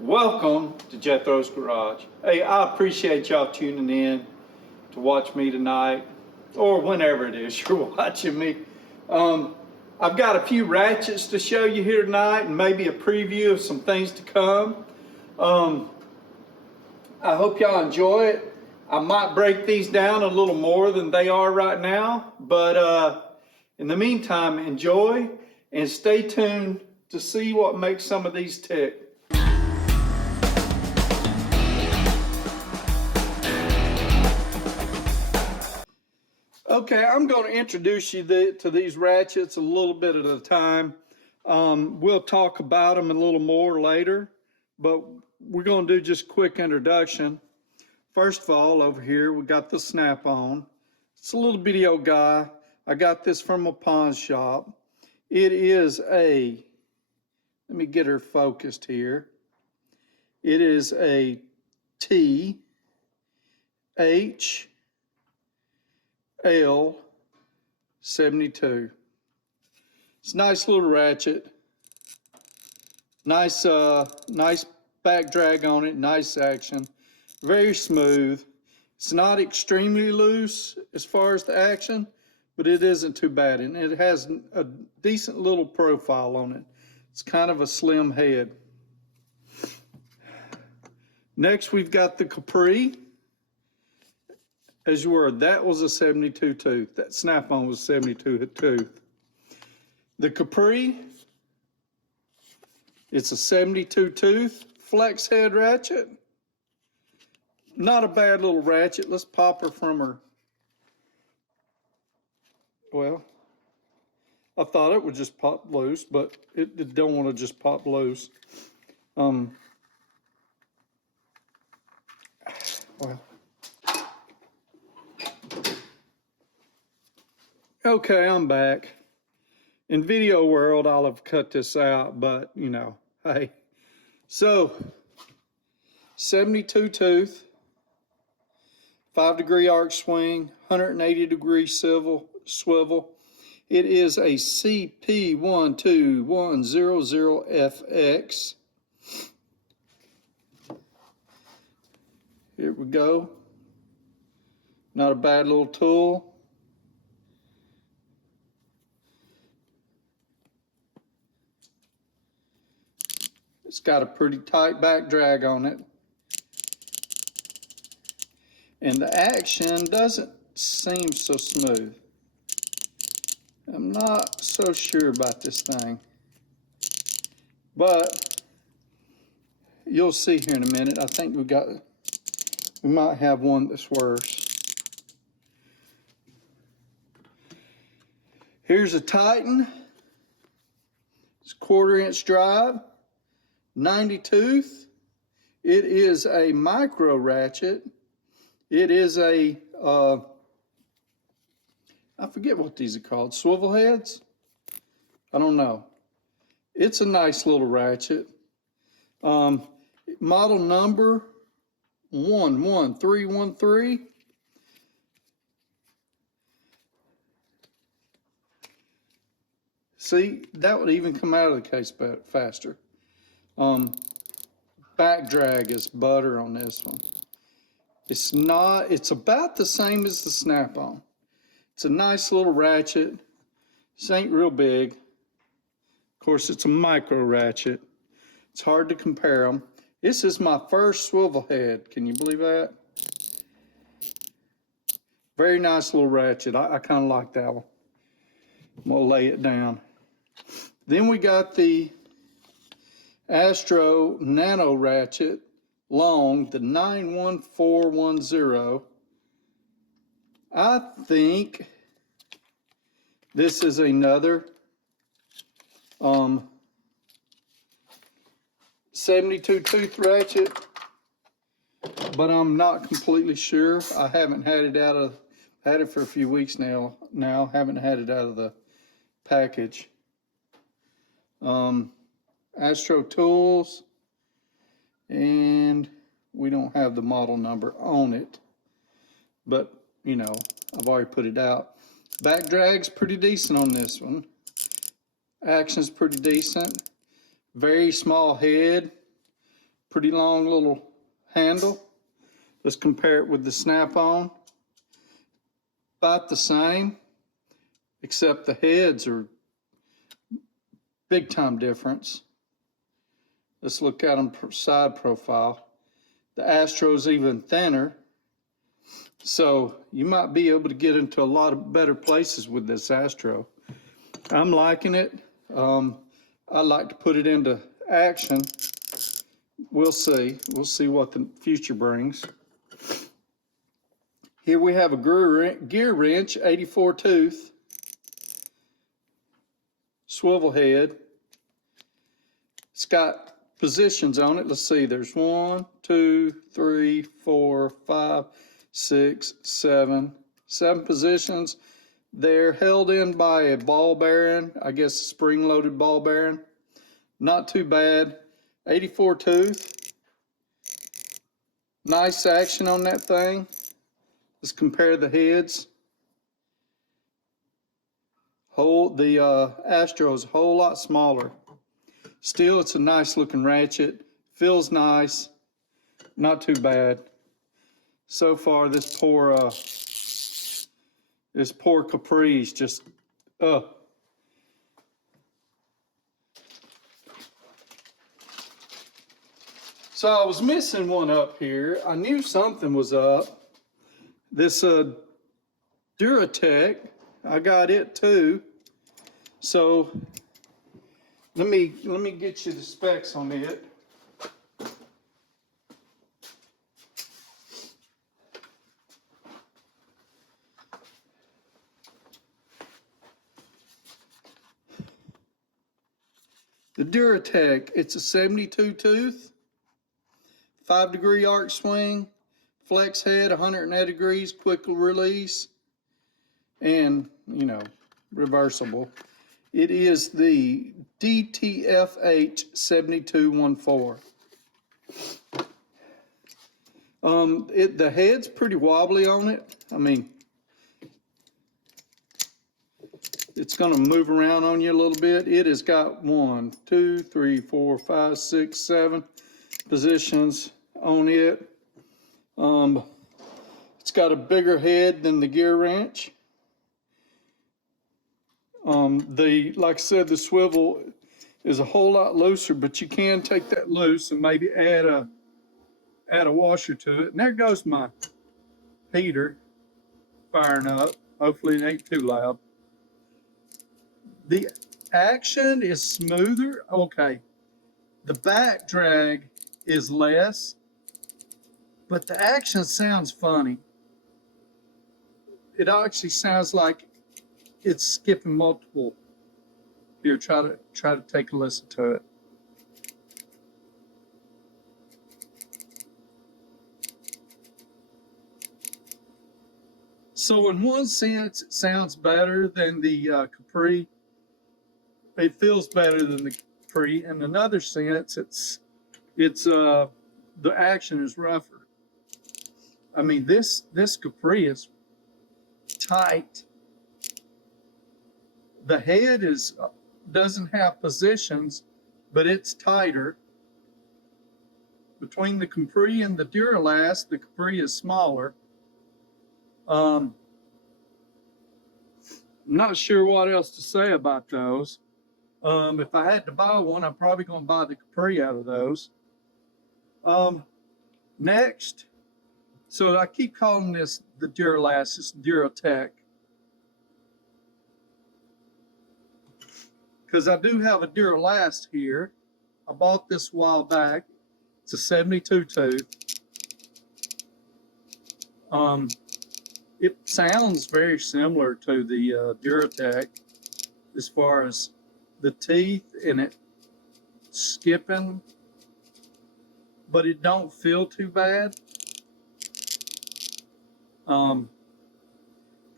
Welcome to Jethro's Garage. Hey, I appreciate y'all tuning in to watch me tonight, or whenever it is you're watching me. I've got a few ratchets to show you here tonight, and maybe a preview of some things to come. I hope y'all enjoy it. I might break these down a little more than they are right now, but in the meantime, enjoy and stay tuned to see what makes some of these tick. Okay, I'm going to introduce you to these ratchets a little bit at a time. We'll talk about them a little more later, but we're going to do just a quick introduction. First of all, over here, we got the snap-on. It's a little bitty old guy. I got this from a pawn shop. It is a, let me get her focused here. It is a L72. It's a nice little ratchet. Nice back drag on it, nice action. Very smooth. It's not extremely loose as far as the action, but it isn't too bad. And it has a decent little profile on it. It's kind of a slim head. Next, we've got the Capri. As you were, that was a 72 tooth. That snap-on was 72 tooth. The Capri, it's a 72 tooth flex head ratchet. Not a bad little ratchet. Let's pop her from her. Well, I thought it would just pop loose, but it don't want to just pop loose. Well. Okay, I'm back. In video world, I'll have cut this out, but you know, hey. So, 72 tooth, 5-degree arc swing, 180-degree swivel. It is a CP12100FX. Here we go. Not a bad little tool. It's got a pretty tight back drag on it. And the action doesn't seem so smooth. I'm not so sure about this thing. But you'll see here in a minute. I think we might have one that's worse. Here's a Titan. It's a 1/4-inch drive. 90 tooth. It is a micro ratchet. It is a, I forget what these are called, swivel heads? I don't know. It's a nice little ratchet. Model number 11313. See, that would even come out of the case faster. Back drag is butter on this one. It's about the same as the snap-on. It's a nice little ratchet. This ain't real big. Of course, it's a micro ratchet. It's hard to compare them. This is my first swivel head. Can you believe that? Very nice little ratchet. I kind of like that one. I'm gonna lay it down. Then we got the Astro Nano Ratchet Long, the 91410. I think this is another 72 tooth ratchet, but I'm not completely sure. I haven't had it had it for a few weeks now. Haven't had it out of the package. Astro Tools, and we don't have the model number on it, but you know, I've already put it out. Back drag's pretty decent on this one. Action's pretty decent. Very small head. Pretty long little handle. Let's compare it with the Snap-on. About the same, except the heads are big time difference. Let's look at them side profile. The Astro's even thinner. So you might be able to get into a lot of better places with this Astro. I'm liking it. I like to put it into action. We'll see. We'll see what the future brings. Here we have a gear wrench, 84 tooth, swivel head. It's got positions on it. Let's see. There's 1, 2, 3, 4, 5, 6, 7. 7 positions. They're held in by a ball bearing, I guess a spring-loaded ball bearing. Not too bad. 84 tooth. Nice action on that thing. Let's compare the heads. The Astro is a whole lot smaller. Still, it's a nice looking ratchet. Feels nice. Not too bad. So far, this poor Capri is just, So I was missing one up here. I knew something was up. This Duratech, I got it too. So let me get you the specs on it. The Duratech, it's a 72 tooth, 5-degree arc swing, flex head, 180 degrees, quick release, and, you know, reversible. It is the DTFH 7214. The head's pretty wobbly on it. I mean, it's going to move around on you a little bit. It has got 1, 2, 3, 4, 5, 6, 7 positions on it. It's got a bigger head than the gear wrench. Like I said, the swivel is a whole lot looser, but you can take that loose and maybe add a washer to it. And there goes my heater firing up. Hopefully it ain't too loud. The action is smoother. Okay. The back drag is less, but the action sounds funny. It actually sounds like it's skipping multiple. Here, try to take a listen to it. So in one sense, it sounds better than the Capri. It feels better than the Capri. In another sense, the action is rougher. I mean, this Capri is tight. The head doesn't have positions, but it's tighter. Between the Capri and the Duralast, the Capri is smaller. I'm not sure what else to say about those. If I had to buy one, I'm probably going to buy the Capri out of those. Next, so I keep calling this the Duralast, it's Duratech. Because I do have a Duralast here. I bought this a while back. It's a 72 tooth. It sounds very similar to the Duratech as far as the teeth and it skipping, but it don't feel too bad.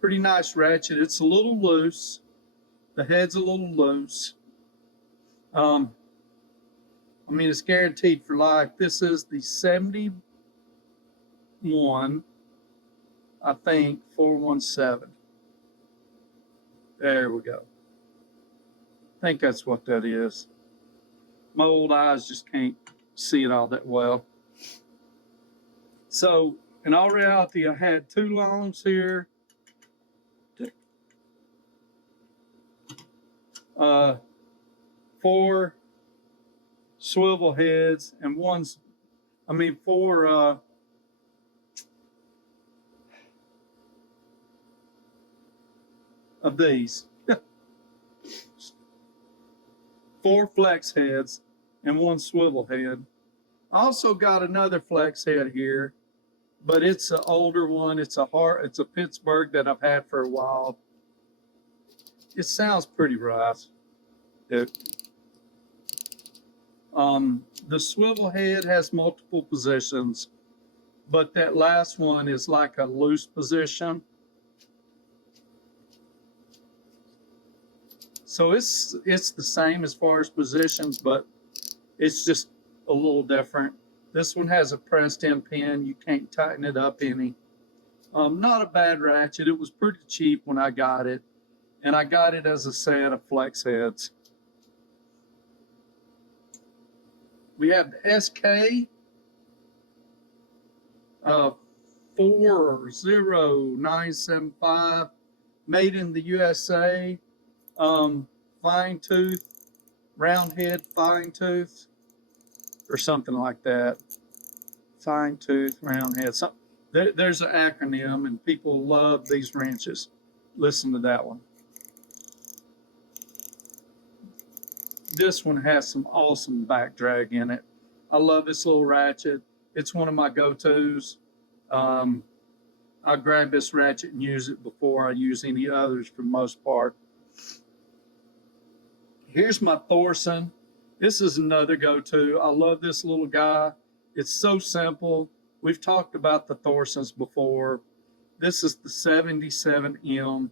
Pretty nice ratchet. It's a little loose. The head's a little loose. I mean, it's guaranteed for life. This is the 71, I think, 417. There we go. I think that's what that is. My old eyes just can't see it all that well. So in all reality, I had 2 longs here, 4 swivel heads, and 4 of these. 4 flex heads and 1 swivel head. I also got another flex head here, but it's an older one. It's a Pittsburgh that I've had for a while. It sounds pretty rough. The swivel head has multiple positions, but that last one is like a loose position. So it's the same as far as positions, but it's just a little different. This one has a pressed in pin. You can't tighten it up any. Not a bad ratchet. It was pretty cheap when I got it, and I got it as a set of flex heads. We have the SK 40975, made in the USA. Fine tooth, round head fine tooth, or something like that. Fine tooth, round head. There's an acronym, and people love these wrenches. Listen to that one. This one has some awesome back drag in it. I love this little ratchet. It's one of my go-tos. I grab this ratchet and use it before I use any others for the most part. Here's my Thorson. This is another go-to. I love this little guy. It's so simple. We've talked about the Thorsons before. This is the 77M.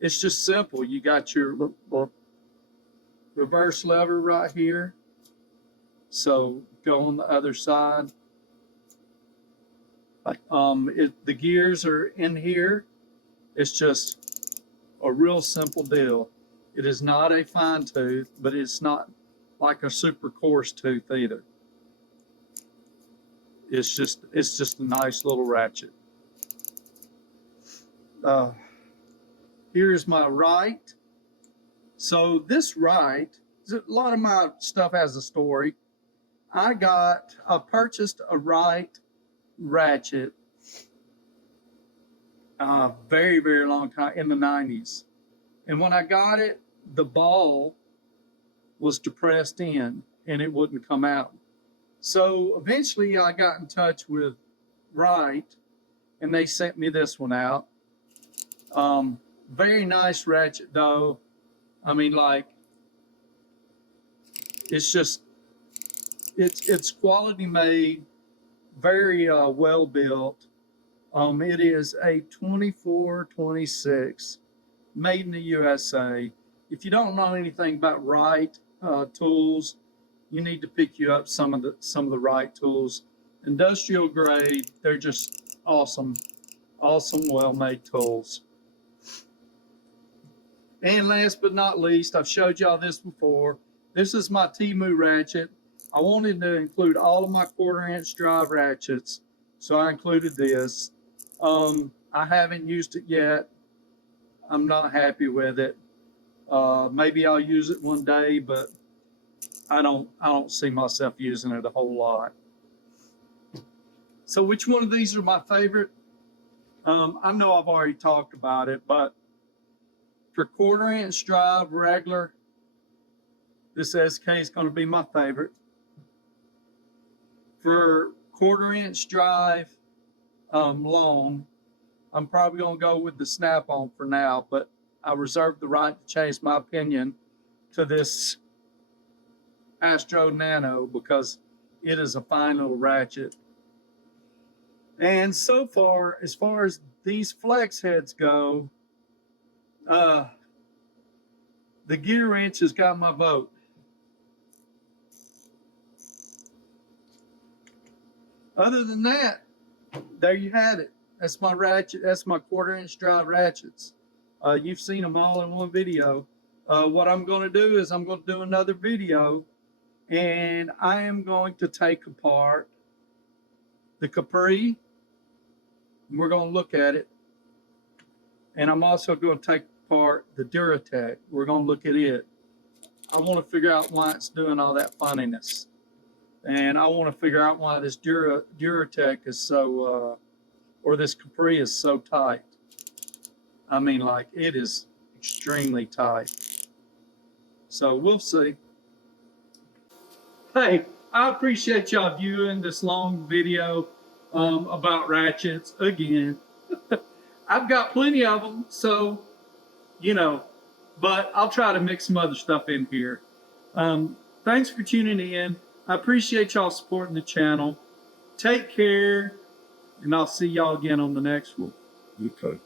It's just simple. You got your reverse lever right here. So go on the other side. The gears are in here. It's just a real simple deal. It is not a fine tooth, but it's not like a super coarse tooth either. It's just a nice little ratchet. Here's my Wright. So this Wright, a lot of my stuff has a story. I purchased a Wright ratchet very, very long time in the 90s. And when I got it, the ball was depressed in and it wouldn't come out. So eventually I got in touch with Wright and they sent me this one out. Very nice ratchet though. I mean, like, it's quality made, very well built. It is a 2426 made in the USA. If you don't know anything about Wright tools, you need to pick you up some of the Wright tools. Industrial grade, they're just awesome, well-made tools. And last but not least, I've showed y'all this before. This is my Temu ratchet. I wanted to include all of my 1/4" drive ratchets, so I included this. I haven't used it yet. I'm not happy with it. Maybe I'll use it one day, but I don't see myself using it a whole lot. So which one of these are my favorite? I know I've already talked about it, but for 1/4" drive regular, this SK is going to be my favorite. For 1/4" drive long, I'm probably going to go with the snap-on for now, but I reserve the right to change my opinion to this Astro Nano because it is a fine little ratchet. And so far as these flex heads go, the gear wrench has got my vote. Other than that, there you have it. That's my ratchet. That's my 1/4" drive ratchets. You've seen them all in one video. What I'm going to do is I'm going to do another video And I am going to take apart the Capri. We're going to look at it. And I'm also going to take apart the Duratech. We're going to look at it. I want to figure out why it's doing all that funniness. And I want to figure out why this Duratech is so, or this Capri is so tight. I mean, like, it is extremely tight. So we'll see. Hey, I appreciate y'all viewing this long video about ratchets again. I've got plenty of them, so, you know, but I'll try to mix some other stuff in here. Thanks for tuning in. I appreciate y'all supporting the channel. Take care, and I'll see y'all again on the next one. Okay.